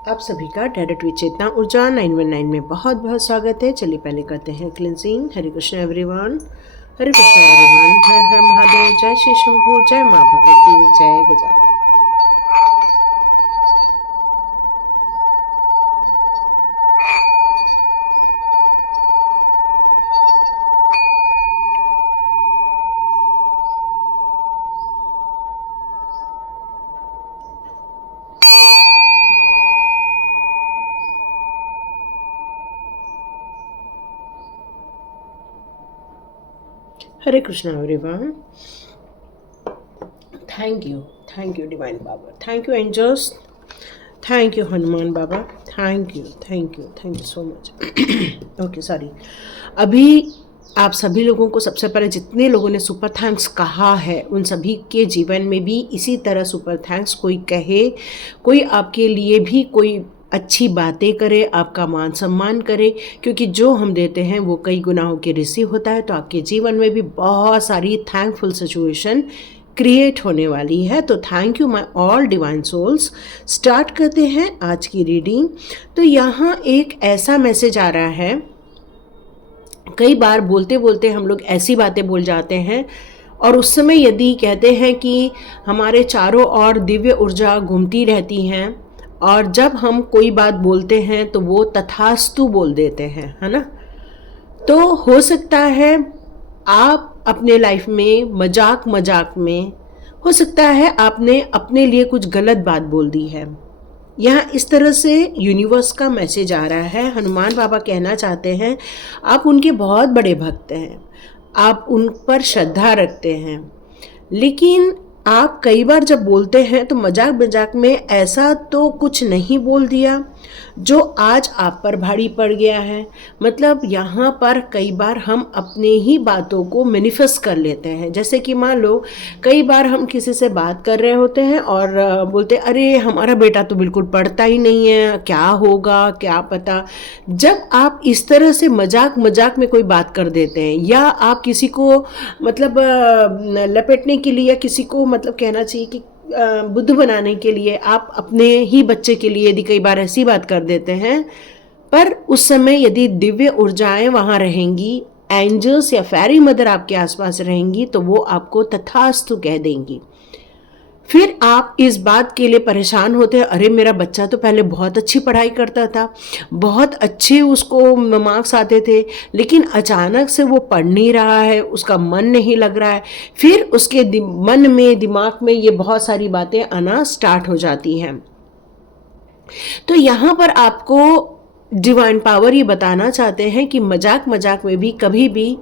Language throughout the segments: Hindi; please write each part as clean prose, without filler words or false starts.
आप सभी का डायरेक्ट विचेतना ऊर्जा 919 में बहुत बहुत स्वागत है। चलिए पहले करते हैं cleansing. Hare Krishna everyone, Hare Krishna everyone, हर हर महादेव, जय श्री शंभू, जय माँ भगवती, जय Gajanan. Hare Krishna everyone, thank you divine बाबा, thank you angels, thank you Hanuman बाबा, thank you so much. Okay sorry. अभी आप सभी लोगों को सबसे पहले जितने लोगों ने सुपर थैंक्स कहा है उन सभी के जीवन में भी इसी तरह सुपर थैंक्स कोई कहे, कोई आपके लिए भी कोई अच्छी बातें करे, आपका मान सम्मान करे, क्योंकि जो हम देते हैं वो कई गुनाहों के रिसीव होता है। तो आपके जीवन में भी बहुत सारी थैंकफुल सिचुएशन क्रिएट होने वाली है। तो thank you my all divine souls. Start करते हैं आज की रीडिंग। तो यहाँ एक ऐसा मैसेज आ रहा है, कई बार बोलते बोलते हम लोग ऐसी बातें बोल जाते हैं और उस समय यदि कहते हैं कि हमारे चारों ओर दिव्य ऊर्जा घूमती रहती हैं और जब हम कोई बात बोलते हैं तो वो तथास्तु बोल देते हैं, है ना। तो हो सकता है आप अपने लाइफ में मजाक मजाक में हो सकता है आपने अपने लिए कुछ गलत बात बोल दी है। यहाँ इस तरह से यूनिवर्स का मैसेज आ रहा है। हनुमान बाबा कहना चाहते हैं आप उनके बहुत बड़े भक्त हैं, आप उन पर श्रद्धा रखते हैं, लेकिन आप कई बार जब बोलते हैं तो मजाक मजाक में ऐसा तो कुछ नहीं बोल दिया जो आज आप पर भारी पड़ गया है। मतलब यहाँ पर कई बार हम अपने ही बातों को मैनिफेस्ट कर लेते हैं। जैसे कि मान लो कई बार हम किसी से बात कर रहे होते हैं और बोलते अरे हमारा बेटा तो बिल्कुल पढ़ता ही नहीं है, क्या होगा क्या पता। जब आप इस तरह से मजाक मजाक में कोई बात कर देते हैं या आप किसी को मतलब लपेटने के लिए या किसी को मतलब कहना चाहिए कि बुद्ध बनाने के लिए आप अपने ही बच्चे के लिए यदि कई बार ऐसी बात कर देते हैं, पर उस समय यदि दिव्य ऊर्जाएं वहाँ रहेंगी, एंजल्स या फेरी मदर आपके आसपास रहेंगी, तो वो आपको तथास्तु कह देंगी। फिर आप इस बात के लिए परेशान होते हैं, अरे मेरा बच्चा तो पहले बहुत अच्छी पढ़ाई करता था, बहुत अच्छे उसको मार्क्स आते थे, लेकिन अचानक से वो पढ़ नहीं रहा है, उसका मन नहीं लग रहा है। फिर उसके मन में दिमाग में ये बहुत सारी बातें आना स्टार्ट हो जाती हैं। तो यहाँ पर आपको डिवाइन पावर ये बताना चाहते हैं कि मजाक मजाक में भी कभी भी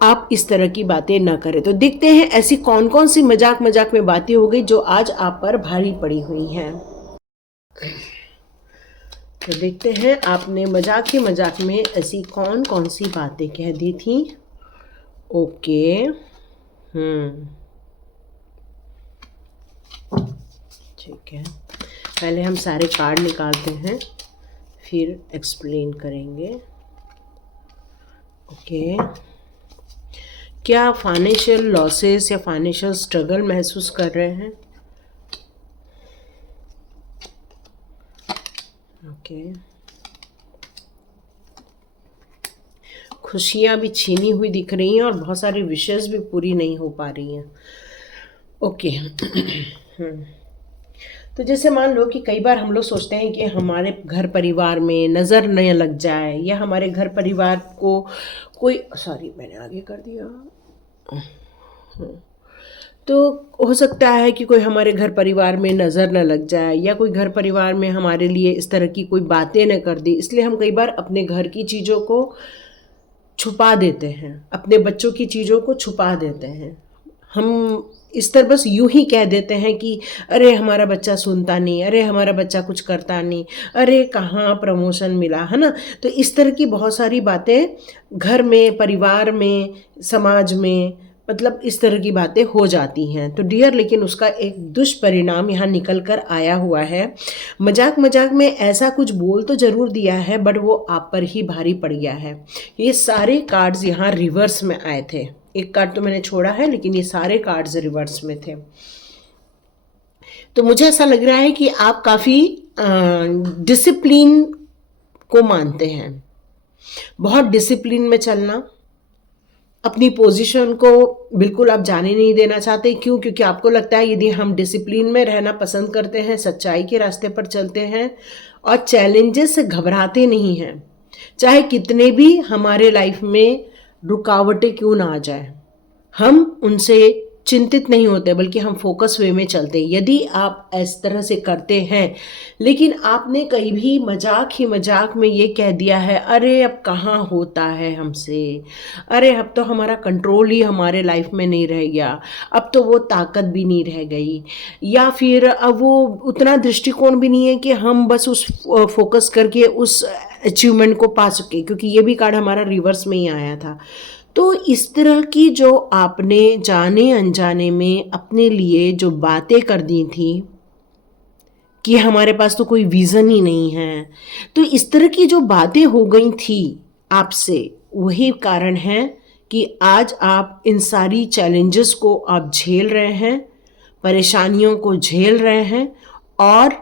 आप इस तरह की बातें ना करें। तो देखते हैं ऐसी कौन कौन सी मजाक मजाक में बातें हो गई जो आज आप पर भारी पड़ी हुई हैं। तो देखते हैं आपने मजाक ही मजाक में ऐसी कौन कौन सी बातें कह दी थी। ओके, ठीक है। पहले हम सारे कार्ड निकालते हैं, फिर एक्सप्लेन करेंगे। ओके, क्या फाइनेंशियल लॉसेस या फाइनेंशियल स्ट्रगल महसूस कर रहे हैं? ओके, खुशियाँ भी छीनी हुई दिख रही हैं और बहुत सारी विशेष भी पूरी नहीं हो पा रही हैं। ओके, तो जैसे मान लो कि कई बार हम लोग सोचते हैं कि हमारे घर परिवार में नज़र न लग जाए या हमारे घर परिवार को कोई, सॉरी मैंने आगे कर दिया। तो हो सकता है कि कोई हमारे घर परिवार में नज़र न लग जाए या कोई घर परिवार में हमारे लिए इस तरह की कोई बातें न कर दी, इसलिए हम कई बार अपने घर की चीज़ों को छुपा देते हैं, अपने बच्चों की चीज़ों को छुपा देते हैं। हम इस तरह बस यूं ही कह देते हैं कि अरे हमारा बच्चा सुनता नहीं, अरे हमारा बच्चा कुछ करता नहीं, अरे कहाँ प्रमोशन मिला, है ना। तो इस तरह की बहुत सारी बातें घर में, परिवार में, समाज में, मतलब इस तरह की बातें हो जाती हैं। तो डियर, लेकिन उसका एक दुष्परिणाम यहाँ निकल कर आया हुआ है। मजाक मजाक में ऐसा कुछ बोल तो ज़रूर दिया है, बट वो आप पर ही भारी पड़ गया है। ये सारे कार्ड्स यहाँ रिवर्स में आए थे, एक कार्ड तो मैंने छोड़ा है, लेकिन ये सारे कार्ड्स रिवर्स में थे। तो मुझे ऐसा लग रहा है कि आप काफ़ी डिसिप्लिन को मानते हैं, बहुत डिसिप्लिन में चलना, अपनी पोजीशन को बिल्कुल आप जाने नहीं देना चाहते। क्यों? क्योंकि आपको लगता है यदि हम डिसिप्लिन में रहना पसंद करते हैं, सच्चाई के रास्ते पर चलते हैं और चैलेंजेस से घबराते नहीं हैं, चाहे कितने भी हमारे लाइफ में रुकावटें क्यों ना आ जाए, हम उनसे चिंतित नहीं होते, बल्कि हम फोकस वे में चलते हैं। यदि आप इस तरह से करते हैं, लेकिन आपने कहीं भी मजाक ही मजाक में ये कह दिया है, अरे अब कहाँ होता है हमसे, अरे अब तो हमारा कंट्रोल ही हमारे लाइफ में नहीं रह गया, अब तो वो ताकत भी नहीं रह गई, या फिर अब वो उतना दृष्टिकोण भी नहीं है कि हम बस उस फोकस करके उस अचीवमेंट को पा सके, क्योंकि ये भी कार्ड हमारा रिवर्स में ही आया था। तो इस तरह की जो आपने जाने अनजाने में अपने लिए जो बातें कर दी थी कि हमारे पास तो कोई विज़न ही नहीं है, तो इस तरह की जो बातें हो गई थी आपसे, वही कारण है कि आज आप इन सारी चैलेंजेस को आप झेल रहे हैं, परेशानियों को झेल रहे हैं, और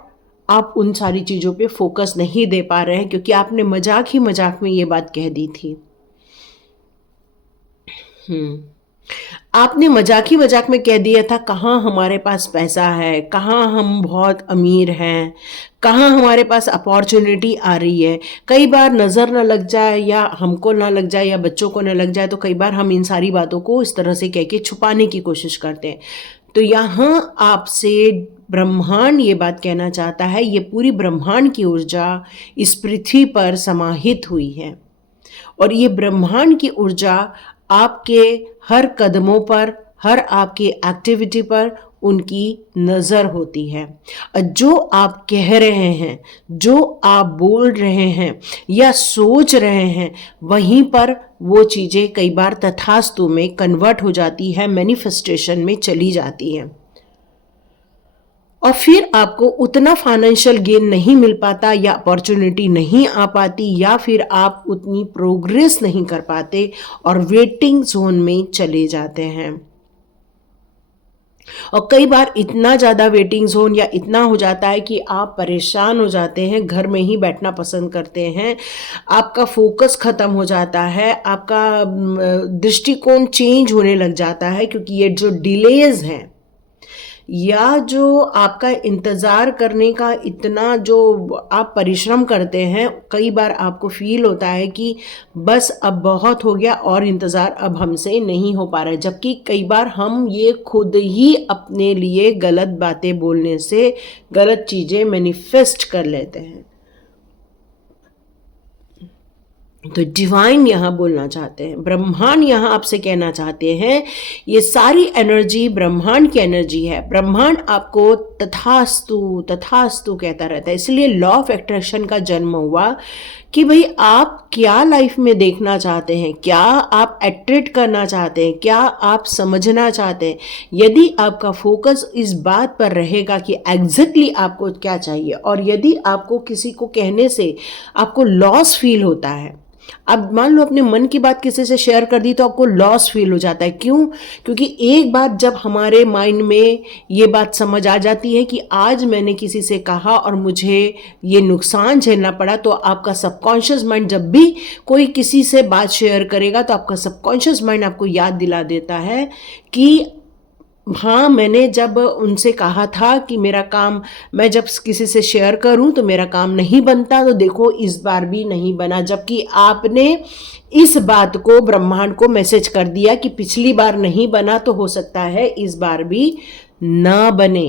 आप उन सारी चीज़ों पे फोकस नहीं दे पा रहे हैं, क्योंकि आपने मजाक ही मजाक में ये बात कह दी थी। आपने मजाक ही मजाक में कह दिया था, कहाँ हमारे पास पैसा है, कहाँ हम बहुत अमीर हैं, कहाँ हमारे पास अपॉर्चुनिटी आ रही है। कई बार नज़र न लग जाए, या हमको ना लग जाए, या बच्चों को न लग जाए, तो कई बार हम इन सारी बातों को इस तरह से कह के छुपाने की कोशिश करते हैं। तो यहाँ आपसे ब्रह्मांड ये बात कहना चाहता है, ये पूरी ब्रह्मांड की ऊर्जा इस पृथ्वी पर समाहित हुई है, और ये ब्रह्मांड की ऊर्जा आपके हर कदमों पर, हर आपकी एक्टिविटी पर उनकी नज़र होती है। जो आप कह रहे हैं, जो आप बोल रहे हैं या सोच रहे हैं, वहीं पर वो चीज़ें कई बार तथास्तु में कन्वर्ट हो जाती है, मैनिफेस्टेशन में चली जाती हैं, और फिर आपको उतना फाइनेंशियल गेन नहीं मिल पाता, या अपॉर्चुनिटी नहीं आ पाती, या फिर आप उतनी प्रोग्रेस नहीं कर पाते और वेटिंग जोन में चले जाते हैं। और कई बार इतना ज़्यादा वेटिंग जोन या इतना हो जाता है कि आप परेशान हो जाते हैं, घर में ही बैठना पसंद करते हैं, आपका फोकस ख़त्म हो जाता है, आपका दृष्टिकोण चेंज होने लग जाता है, क्योंकि ये जो डिलेज हैं या जो आपका इंतज़ार करने का इतना जो आप परिश्रम करते हैं, कई बार आपको फील होता है कि बस अब बहुत हो गया और इंतज़ार अब हमसे नहीं हो पा रहा है, जबकि कई बार हम ये खुद ही अपने लिए गलत बातें बोलने से गलत चीज़ें मैनिफेस्ट कर लेते हैं। तो डिवाइन यहाँ बोलना चाहते हैं, ब्रह्मांड यहाँ आपसे कहना चाहते हैं, ये सारी एनर्जी ब्रह्मांड की एनर्जी है। ब्रह्मांड आपको तथास्तु तथास्तु कहता रहता है। इसलिए लॉ ऑफ अट्रैक्शन का जन्म हुआ कि भाई आप क्या लाइफ में देखना चाहते हैं, क्या आप अट्रैक्ट करना चाहते हैं, क्या आप समझना चाहते हैं। यदि आपका फोकस इस बात पर रहेगा कि एग्जैक्टली आपको क्या चाहिए, और यदि आपको किसी को कहने से आपको लॉस फील होता है, अब मान लो अपने मन की बात किसी से शेयर कर दी तो आपको लॉस फील हो जाता है। क्यों? क्योंकि एक बात जब हमारे माइंड में ये बात समझ आ जाती है कि आज मैंने किसी से कहा और मुझे ये नुकसान झेलना पड़ा, तो आपका सबकॉन्शियस माइंड जब भी कोई किसी से बात शेयर करेगा तो आपका सबकॉन्शियस माइंड आपको याद दिला देता है कि हाँ, मैंने जब उनसे कहा था कि मेरा काम मैं जब किसी से शेयर करूं तो मेरा काम नहीं बनता, तो देखो इस बार भी नहीं बना, जबकि आपने इस बात को ब्रह्मांड को मैसेज कर दिया कि पिछली बार नहीं बना तो हो सकता है इस बार भी ना बने।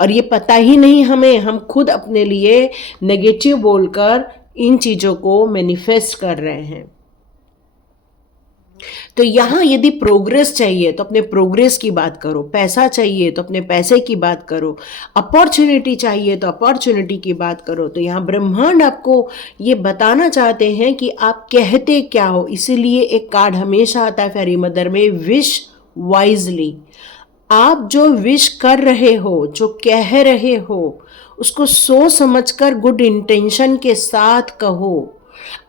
और ये पता ही नहीं हमें, हम खुद अपने लिए नेगेटिव बोलकर इन चीज़ों को मैनिफेस्ट कर रहे हैं। तो यहाँ यदि प्रोग्रेस चाहिए तो अपने प्रोग्रेस की बात करो, पैसा चाहिए तो अपने पैसे की बात करो, अपॉर्चुनिटी चाहिए तो अपॉर्चुनिटी की बात करो। तो यहाँ ब्रह्मांड आपको ये बताना चाहते हैं कि आप कहते क्या हो। इसीलिए एक कार्ड हमेशा आता है फेरी मदर में, विश वाइजली। आप जो विश कर रहे हो, जो कह रहे हो, उसको सोच समझकर गुड इंटेंशन के साथ कहो।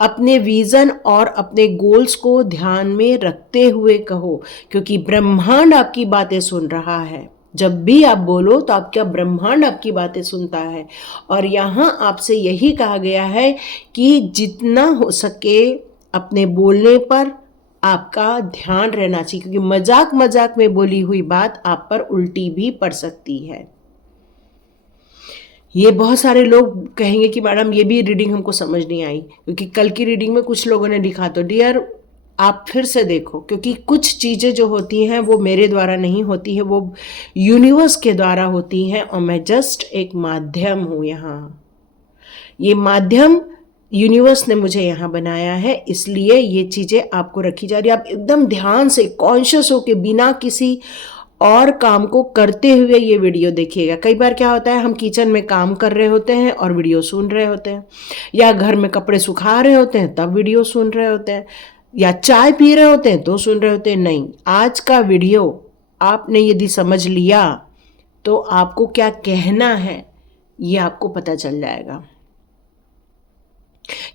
अपने विजन और अपने गोल्स को ध्यान में रखते हुए कहो, क्योंकि ब्रह्मांड आपकी बातें सुन रहा है। जब भी आप बोलो तो आपका ब्रह्मांड आपकी बातें सुनता है। और यहाँ आपसे यही कहा गया है कि जितना हो सके अपने बोलने पर आपका ध्यान रहना चाहिए, क्योंकि मजाक मजाक में बोली हुई बात आप पर उल्टी भी पड़ सकती है। ये बहुत सारे लोग कहेंगे कि मैडम ये भी रीडिंग हमको समझ नहीं आई, क्योंकि कल की रीडिंग में कुछ लोगों ने लिखा। तो डियर आप फिर से देखो, क्योंकि कुछ चीज़ें जो होती हैं वो मेरे द्वारा नहीं होती है, वो यूनिवर्स के द्वारा होती हैं, और मैं जस्ट एक माध्यम हूँ यहाँ। ये माध्यम यूनिवर्स ने मुझे यहाँ बनाया है, इसलिए ये चीज़ें आपको रखी जा रही है। आप एकदम ध्यान से कॉन्शियस होके बिना किसी और काम को करते हुए ये वीडियो देखिएगा। कई बार क्या होता है, हम किचन में काम कर रहे होते हैं और वीडियो सुन रहे होते हैं, या घर में कपड़े सुखा रहे होते हैं तब वीडियो सुन रहे होते हैं, या चाय पी रहे होते हैं तो सुन रहे होते हैं। नहीं, आज का वीडियो आपने यदि समझ लिया तो आपको क्या कहना है ये आपको पता चल जाएगा,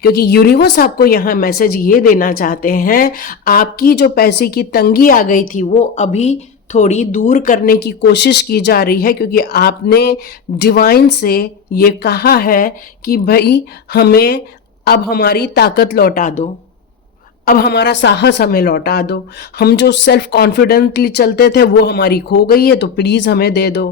क्योंकि यूनिवर्स आपको यहाँ मैसेज ये देना चाहते हैं, आपकी जो पैसे की तंगी आ गई थी वो अभी थोड़ी दूर करने की कोशिश की जा रही है, क्योंकि आपने डिवाइन से ये कहा है कि भाई हमें अब हमारी ताकत लौटा दो, अब हमारा साहस हमें लौटा दो, हम जो सेल्फ कॉन्फिडेंटली चलते थे वो हमारी खो गई है, तो प्लीज़ हमें दे दो,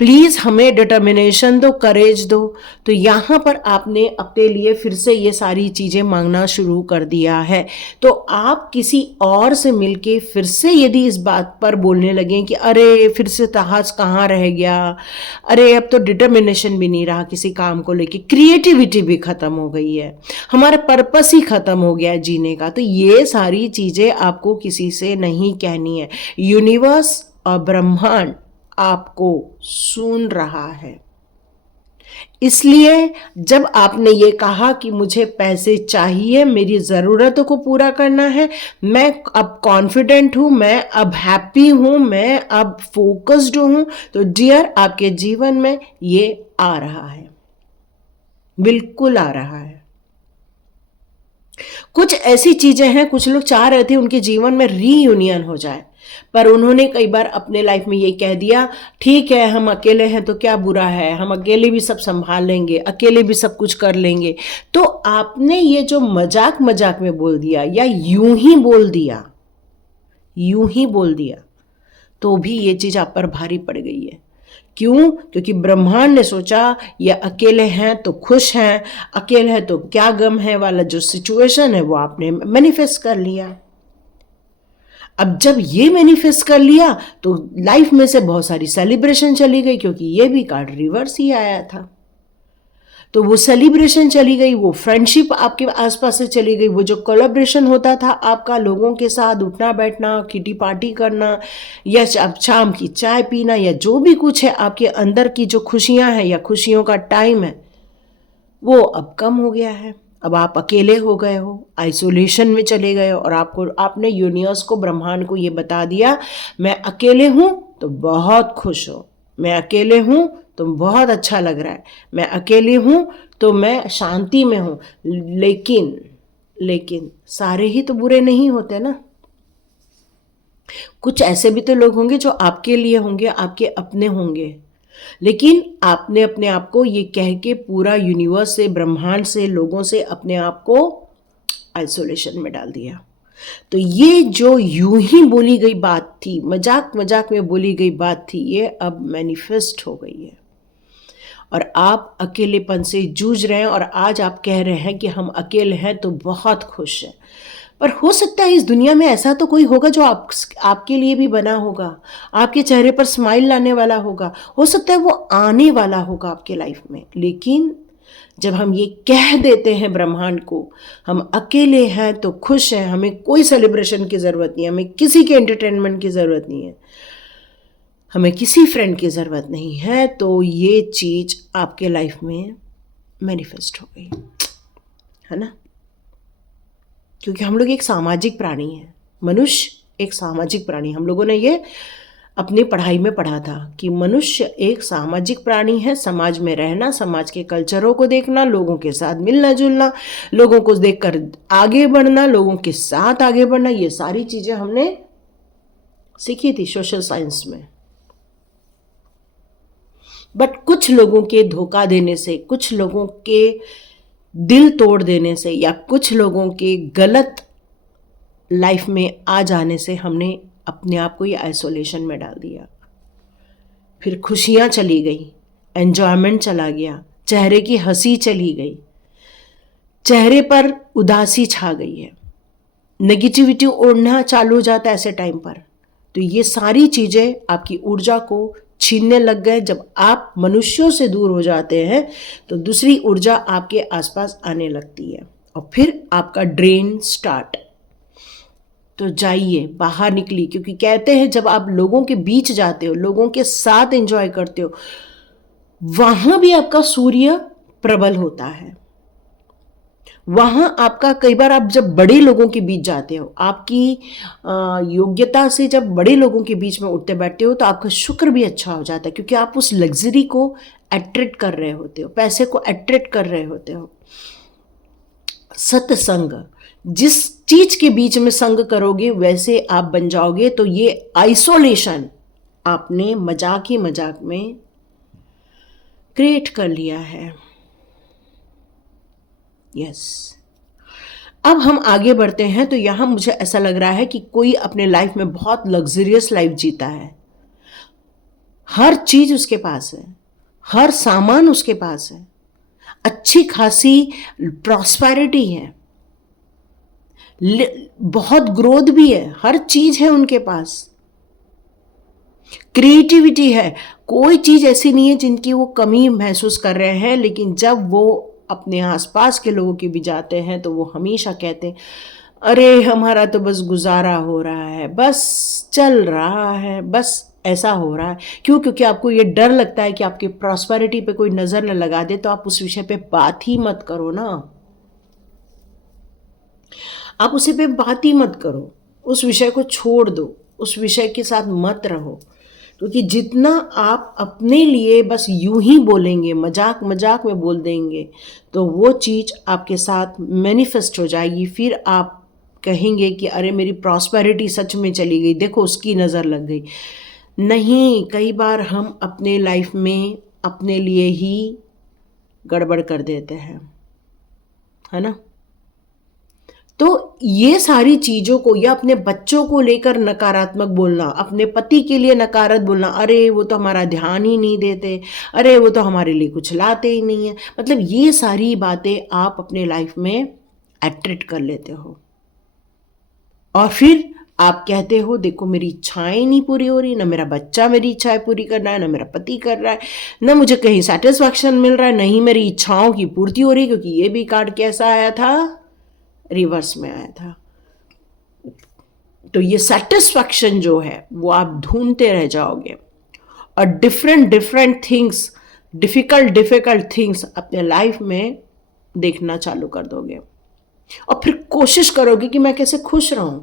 प्लीज़ हमें डिटर्मिनेशन दो, करेज दो। तो यहाँ पर आपने अपने लिए फिर से ये सारी चीज़ें मांगना शुरू कर दिया है। तो आप किसी और से मिलके फिर से यदि इस बात पर बोलने लगें कि अरे फिर से साहस कहाँ रह गया, अरे अब तो डिटर्मिनेशन भी नहीं रहा किसी काम को लेके, क्रिएटिविटी भी ख़त्म हो गई है, हमारा पर्पस ही ख़त्म हो गया है जीने का, तो ये सारी चीज़ें आपको किसी से नहीं कहनी है। यूनिवर्स और ब्रह्मांड आपको सुन रहा है। इसलिए जब आपने ये कहा कि मुझे पैसे चाहिए, मेरी ज़रूरतों को पूरा करना है, मैं अब कॉन्फिडेंट हूँ, मैं अब हैप्पी हूँ, मैं अब फोकस्ड हूँ, तो डियर आपके जीवन में ये आ रहा है, बिल्कुल आ रहा है। कुछ ऐसी चीज़ें हैं, कुछ लोग चाह रहे थे उनके जीवन में रीयूनियन हो जाए, पर उन्होंने कई बार अपने लाइफ में ये कह दिया, ठीक है हम अकेले हैं तो क्या बुरा है, हम अकेले भी सब संभाल लेंगे, अकेले भी सब कुछ कर लेंगे। तो आपने ये जो मजाक मजाक में बोल दिया या यूं ही बोल दिया, यूं ही बोल दिया, तो भी ये चीज़ आप पर भारी पड़ गई है। क्यों? क्योंकि ब्रह्मांड ने सोचा ये अकेले हैं तो खुश हैं, अकेले हैं तो क्या गम है वाला जो सिचुएशन है वो आपने मैनिफेस्ट कर लिया। अब जब ये मैनिफेस्ट कर लिया तो लाइफ में से बहुत सारी सेलिब्रेशन चली गई, क्योंकि ये भी कार्ड रिवर्स ही आया था। तो वो सेलिब्रेशन चली गई, वो फ्रेंडशिप आपके आसपास से चली गई, वो जो कोलैबोरेशन होता था आपका लोगों के साथ उठना बैठना, किटी पार्टी करना, या शाम की चाय पीना, या जो भी कुछ है आपके अंदर की जो खुशियां हैं या खुशियों का टाइम है, वो अब कम हो गया है। अब आप अकेले हो गए हो, आइसोलेशन में चले गए हो, और आपने यूनिवर्स को, ब्रह्मांड को ये बता दिया, मैं अकेले हूँ तो बहुत खुश हूँ, मैं अकेले हूँ तो बहुत अच्छा लग रहा है, मैं अकेली हूँ तो मैं शांति में हूँ। लेकिन सारे ही तो बुरे नहीं होते ना, कुछ ऐसे भी तो लोग होंगे जो आपके लिए होंगे, आपके अपने होंगे, लेकिन आपने अपने आप को ये कह के पूरा यूनिवर्स से, ब्रह्मांड से, लोगों से अपने आप को आइसोलेशन में डाल दिया। तो ये जो यूं ही बोली गई बात थी, मजाक मजाक में बोली गई बात थी, ये अब मैनिफेस्ट हो गई है, और आप अकेलेपन से जूझ रहे हैं, और आज आप कह रहे हैं कि हम अकेले हैं तो बहुत खुश हैं। पर हो सकता है इस दुनिया में ऐसा तो कोई होगा जो आपके लिए भी बना होगा, आपके चेहरे पर स्माइल लाने वाला होगा, हो सकता है वो आने वाला होगा आपके लाइफ में। लेकिन जब हम ये कह देते हैं ब्रह्मांड को, हम अकेले हैं तो खुश हैं, हमें कोई सेलिब्रेशन की ज़रूरत नहीं है, हमें किसी के एंटरटेनमेंट की ज़रूरत नहीं है, हमें किसी फ्रेंड की ज़रूरत नहीं है, तो ये चीज़ आपके लाइफ में मैनिफेस्ट हो गई है ना। क्योंकि हम लोग एक सामाजिक प्राणी हैं, मनुष्य एक सामाजिक प्राणी। हम लोगों ने ये अपनी पढ़ाई में पढ़ा था कि मनुष्य एक सामाजिक प्राणी है, समाज में रहना, समाज के कल्चरों को देखना, लोगों के साथ मिलना जुलना, लोगों को देखकर आगे बढ़ना, लोगों के साथ आगे बढ़ना, ये सारी चीज़ें हमने सीखी थी सोशल साइंस में। बट कुछ लोगों के धोखा देने से, कुछ लोगों के दिल तोड़ देने से, या कुछ लोगों के गलत लाइफ में आ जाने से हमने अपने आप को ही आइसोलेशन में डाल दिया। फिर खुशियाँ चली गई, एन्जॉयमेंट चला गया, चेहरे की हंसी चली गई, चेहरे पर उदासी छा गई है, नेगेटिविटी उड़ना चालू हो जाता है ऐसे टाइम पर। तो ये सारी चीज़ें आपकी ऊर्जा को छीनने लग गए। जब आप मनुष्यों से दूर हो जाते हैं तो दूसरी ऊर्जा आपके आसपास आने लगती है और फिर आपका ड्रेन स्टार्ट। तो जाइए, बाहर निकलिए, क्योंकि कहते हैं जब आप लोगों के बीच जाते हो, लोगों के साथ एंजॉय करते हो, वहाँ भी आपका सूर्य प्रबल होता है। वहाँ आपका, कई बार आप जब बड़े लोगों के बीच जाते हो, आपकी योग्यता से जब बड़े लोगों के बीच में उठते बैठते हो, तो आपका शुक्र भी अच्छा हो जाता है, क्योंकि आप उस लग्जरी को अट्रैक्ट कर रहे होते हो, पैसे को अट्रैक्ट कर रहे होते हो। सत्संग, जिस चीज के बीच में संग करोगे वैसे आप बन जाओगे। तो ये आइसोलेशन आपने मजाक ही मजाक में क्रिएट कर लिया है। यस, अब हम आगे बढ़ते हैं। तो यहां मुझे ऐसा लग रहा है कि कोई अपने लाइफ में बहुत लग्जरियस लाइफ जीता है, हर चीज उसके पास है, हर सामान उसके पास है, अच्छी खासी प्रॉस्पेरिटी है, बहुत ग्रोथ भी है, हर चीज है उनके पास, क्रिएटिविटी है, कोई चीज ऐसी नहीं है जिनकी वो कमी महसूस कर रहे हैं। लेकिन जब वो अपने आसपास के लोगों के भी जाते हैं तो वो हमेशा कहते हैं, अरे हमारा तो बस गुजारा हो रहा है, बस चल रहा है, बस ऐसा हो रहा है। क्यों? क्योंकि आपको ये डर लगता है कि आपकी प्रॉस्पेरिटी पे कोई नजर न लगा दे, तो आप उस विषय पे बात ही मत करो ना, आप उसे पे बात ही मत करो, उस विषय को छोड़ दो, उस विषय के साथ मत रहो। क्योंकि जितना आप अपने लिए बस यूं ही बोलेंगे, मजाक मजाक में बोल देंगे, तो वो चीज़ आपके साथ मैनिफेस्ट हो जाएगी। फिर आप कहेंगे कि अरे मेरी प्रॉस्पेरिटी सच में चली गई, देखो उसकी नज़र लग गई। नहीं, कई बार हम अपने लाइफ में अपने लिए ही गड़बड़ कर देते हैं, है ना। तो ये सारी चीज़ों को, या अपने बच्चों को लेकर नकारात्मक बोलना, अपने पति के लिए नकारात्मक बोलना, अरे वो तो हमारा ध्यान ही नहीं देते, अरे वो तो हमारे लिए कुछ लाते ही नहीं है, मतलब ये सारी बातें आप अपने लाइफ में अट्रैक्ट कर लेते हो। और फिर आप कहते हो, देखो मेरी इच्छाएं नहीं पूरी हो रही, ना मेरा बच्चा मेरी इच्छाएं पूरी कर रहा है, ना मेरा पति कर रहा है, ना मुझे कहीं सेटिस्फैक्शन मिल रहा है, नहीं मेरी इच्छाओं की पूर्ति हो रही। क्योंकि ये भी कार्ड कैसा आया था, रिवर्स में आया था। तो ये सेटिस्फैक्शन जो है वो आप ढूंढते रह जाओगे, और डिफरेंट थिंग्स, डिफिकल्ट थिंग्स अपने लाइफ में देखना चालू कर दोगे, और फिर कोशिश करोगे कि मैं कैसे खुश रहूं,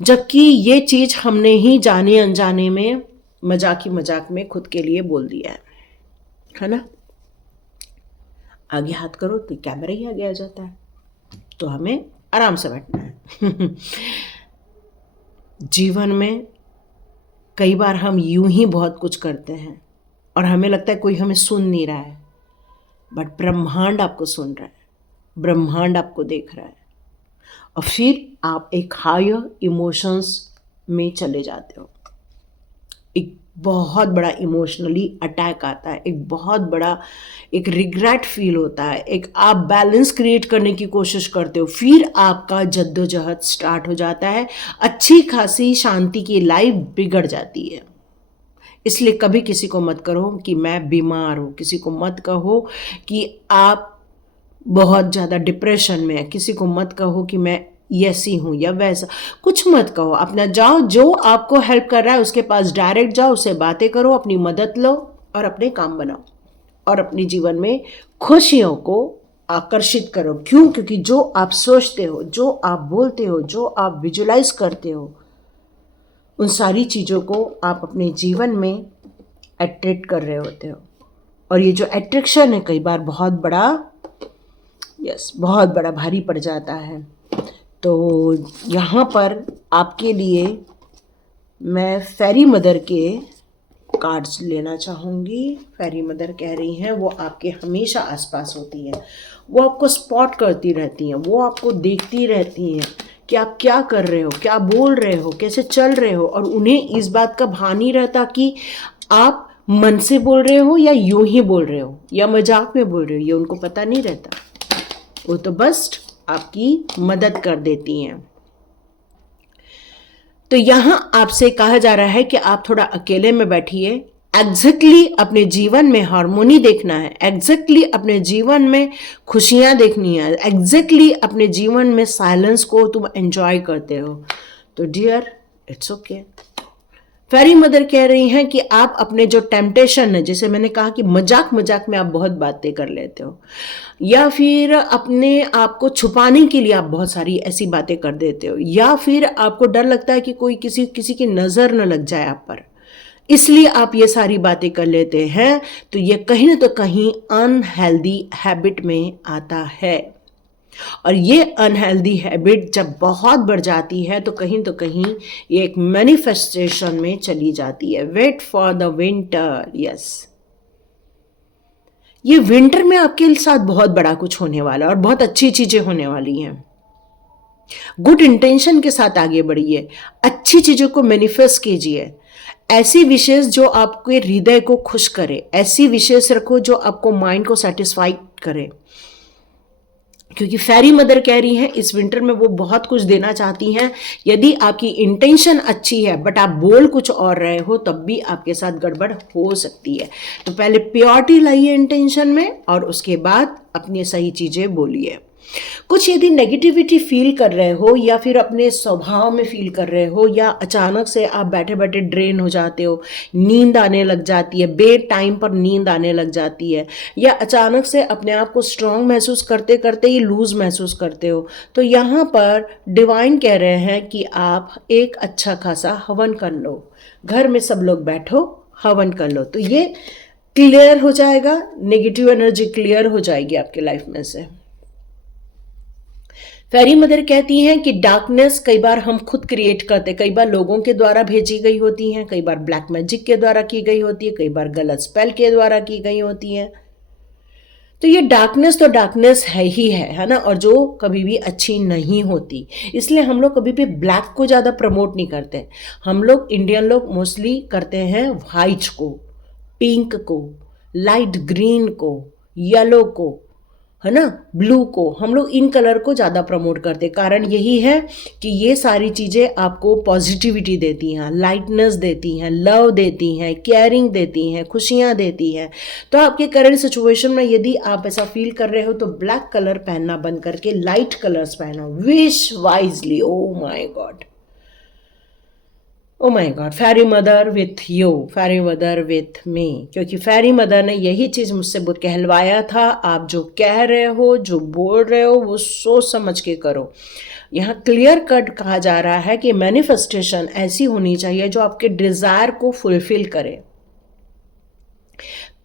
जबकि ये चीज हमने ही जाने अनजाने में मजाक में खुद के लिए बोल दिया है ना। आगे हाथ करो तो कैमरा ही आगे आ जाता है, तो हमें आराम से बैठना है। जीवन में कई बार हम यूं ही बहुत कुछ करते हैं और हमें लगता है कोई हमें सुन नहीं रहा है, बट ब्रह्मांड आपको सुन रहा है, ब्रह्मांड आपको देख रहा है। और फिर आप एक हायर इमोशंस में चले जाते हो, एक बहुत बड़ा इमोशनली अटैक आता है, एक बहुत बड़ा एक रिग्रेट फील होता है, एक आप बैलेंस क्रिएट करने की कोशिश करते हो, फिर आपका जद्दोजहद स्टार्ट हो जाता है, अच्छी खासी शांति की लाइफ बिगड़ जाती है। इसलिए कभी किसी को मत करो कि मैं बीमार हूँ, किसी को मत कहो कि आप बहुत ज़्यादा डिप्रेशन में है, किसी को मत कहो कि मैं ऐसी हूँ या वैसा, कुछ मत कहो। अपना जाओ, जो आपको हेल्प कर रहा है उसके पास डायरेक्ट जाओ, उससे बातें करो, अपनी मदद लो और अपने काम बनाओ, और अपने जीवन में खुशियों को आकर्षित करो। क्यों? क्योंकि जो आप सोचते हो, जो आप बोलते हो, जो आप विजुलाइज करते हो, उन सारी चीज़ों को आप अपने जीवन में अट्रैक्ट कर रहे होते हो। और ये जो अट्रैक्शन है कई बार बहुत बड़ा, बहुत बड़ा भारी पड़ जाता है। तो यहाँ पर आपके लिए मैं फेरी मदर के कार्ड्स लेना चाहूँगी। फेरी मदर कह रही हैं वो आपके हमेशा आसपास होती हैं, वो आपको स्पॉट करती रहती हैं, वो आपको देखती रहती हैं कि आप क्या कर रहे हो, क्या बोल रहे हो, कैसे चल रहे हो, और उन्हें इस बात का भान नहीं रहता कि आप मन से बोल रहे हो या यूं ही बोल रहे हो या मजाक में बोल रहे हो, ये उनको पता नहीं रहता। वो तो बस आपकी मदद कर देती हैं। तो यहाँ आपसे कहा जा रहा है कि आप थोड़ा अकेले में बैठिए, एग्जैक्टली अपने जीवन में हार्मोनी देखना है, एग्जैक्टली अपने जीवन में खुशियाँ देखनी है, एग्जैक्टली अपने जीवन में साइलेंस को तुम एंजॉय करते हो। तो dear it's okay. Fairy mother कह रही हैं कि आप अपने जो टेम्पटेशन है, जैसे मैंने कहा कि मजाक मजाक में आप बहुत बातें कर लेते हो, या फिर अपने आप को छुपाने के लिए आप बहुत सारी ऐसी बातें कर देते हो, या फिर आपको डर लगता है कि कोई किसी की नज़र न लग जाए आप पर, इसलिए आप ये सारी बातें कर लेते हैं, तो ये कहीं ना तो कहीं अनहेल्दी हैबिट में आता है। और ये अनहेल्दी हैबिट जब बहुत बढ़ जाती है तो कहीं ये एक मैनिफेस्टेशन में चली जाती है। Wait for the winter. Yes, ये विंटर में आपके साथ बहुत बड़ा कुछ होने वाला है और बहुत अच्छी चीजें होने वाली हैं। गुड इंटेंशन के साथ आगे बढ़िए, अच्छी चीजों को मैनिफेस्ट कीजिए, ऐसी विशेष जो आपके हृदय को खुश करे, ऐसी विशेष रखो जो आपको माइंड को सेटिस्फाई करे, क्योंकि फेरी मदर कह रही हैं इस विंटर में वो बहुत कुछ देना चाहती हैं। यदि आपकी इंटेंशन अच्छी है बट आप बोल कुछ और रहे हो, तब भी आपके साथ गड़बड़ हो सकती है। तो पहले प्योरिटी लाइए इंटेंशन में और उसके बाद अपनी सही चीज़ें बोलिए। कुछ यदि नेगेटिविटी फील कर रहे हो या फिर अपने स्वभाव में फील कर रहे हो, या अचानक से आप बैठे बैठे ड्रेन हो जाते हो, नींद आने लग जाती है, बे टाइम पर नींद आने लग जाती है, या अचानक से अपने आप को स्ट्रांग महसूस करते करते ही लूज महसूस करते हो, तो यहाँ पर डिवाइन कह रहे हैं कि आप एक अच्छा खासा हवन कर लो, घर में सब लोग बैठो हवन कर लो, तो ये क्लियर हो जाएगा, नेगेटिव एनर्जी क्लियर हो जाएगी आपके लाइफ में से। फेरी मदर कहती हैं कि डार्कनेस कई बार हम खुद क्रिएट करते, कई बार लोगों के द्वारा भेजी गई होती हैं, कई बार ब्लैक मैजिक के द्वारा की गई होती है, कई बार गलत स्पेल के द्वारा की गई होती हैं। तो ये डार्कनेस तो डार्कनेस है ही है ना, और जो कभी भी अच्छी नहीं होती, इसलिए हम लोग कभी भी ब्लैक को ज़्यादा प्रमोट नहीं करते। हम लोग इंडियन लोग मोस्टली करते हैं वाइट को, पिंक को, लाइट ग्रीन को, येलो को, है ना, ब्लू को, हम लोग इन कलर को ज़्यादा प्रमोट करते। कारण यही है कि ये सारी चीज़ें आपको पॉजिटिविटी देती हैं, लाइटनेस देती हैं, लव देती हैं, केयरिंग देती हैं, खुशियाँ देती हैं। तो आपके करंट सिचुएशन में यदि आप ऐसा फील कर रहे हो तो ब्लैक कलर पहनना बंद करके लाइट कलर्स पहनो। Wish wisely. Oh my God, oh my God, fairy mother with you, fairy mother with me, क्योंकि फेरी मदर ने यही चीज़ मुझसे कहलवाया था। आप जो कह रहे हो, जो बोल रहे हो, वो सोच समझ के करो। यहाँ क्लियर कट कहा जा रहा है कि मैनिफेस्टेशन ऐसी होनी चाहिए जो आपके डिज़ायर को फुलफिल करे।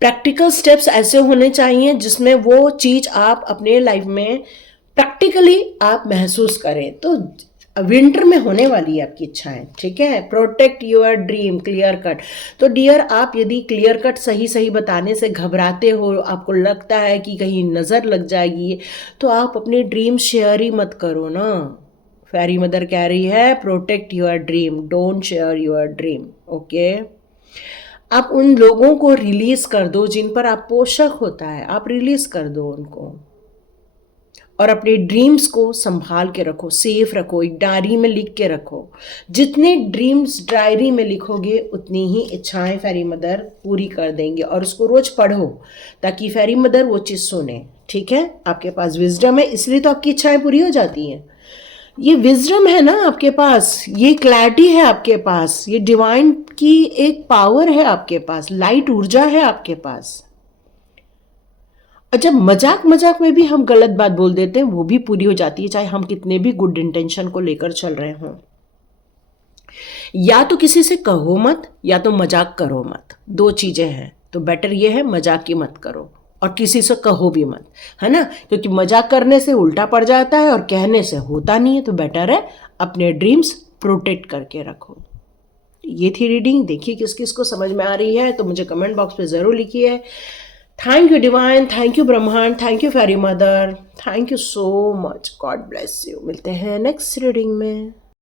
प्रैक्टिकल स्टेप्स ऐसे होने चाहिए जिसमें वो चीज़ आप अपने लाइफ में प्रैक्टिकली आप महसूस करें। तो विंटर में होने वाली है आपकी इच्छाएं, ठीक है। Protect your dream, clear cut. तो डियर, आप यदि क्लियर कट सही सही बताने से घबराते हो, आपको लगता है कि कहीं नज़र लग जाएगी, तो आप अपने ड्रीम शेयर ही मत करो ना। फेरी मदर कह रही है protect your dream, don't share your dream. Okay, आप उन लोगों को रिलीज कर दो जिन पर आपको शक होता है, आप रिलीज कर दो उनको, और अपने ड्रीम्स को संभाल के रखो, सेफ रखो, एक डायरी में लिख के रखो। जितने ड्रीम्स डायरी में लिखोगे उतनी ही इच्छाएं फेरी मदर पूरी कर देंगे, और उसको रोज पढ़ो ताकि फेरी मदर वो चीज़ सुने, ठीक है। आपके पास विजडम है, इसलिए तो आपकी इच्छाएं पूरी हो जाती हैं। ये विजडम है ना आपके पास, ये क्लैरिटी है आपके पास, ये डिवाइन की एक पावर है आपके पास, लाइट ऊर्जा है आपके पास। और जब मजाक मजाक में भी हम गलत बात बोल देते हैं, वो भी पूरी हो जाती है, चाहे हम कितने भी गुड इंटेंशन को लेकर चल रहे हों। या तो किसी से कहो मत, या तो मजाक करो मत, दो चीजें हैं। तो बेटर ये है मजाक ही मत करो, और किसी से कहो भी मत, है ना, क्योंकि मजाक करने से उल्टा पड़ जाता है और कहने से होता नहीं है। तो बेटर है अपने ड्रीम्स प्रोटेक्ट करके रखो। ये थी रीडिंग। देखिए किस किस को समझ में आ रही है तो मुझे कमेंट बॉक्स पे ज़रूर लिखिए। Thank you divine, thank you ब्रह्मांड, thank you fairy mother, thank you so much. God bless you. मिलते हैं नेक्स्ट रीडिंग में।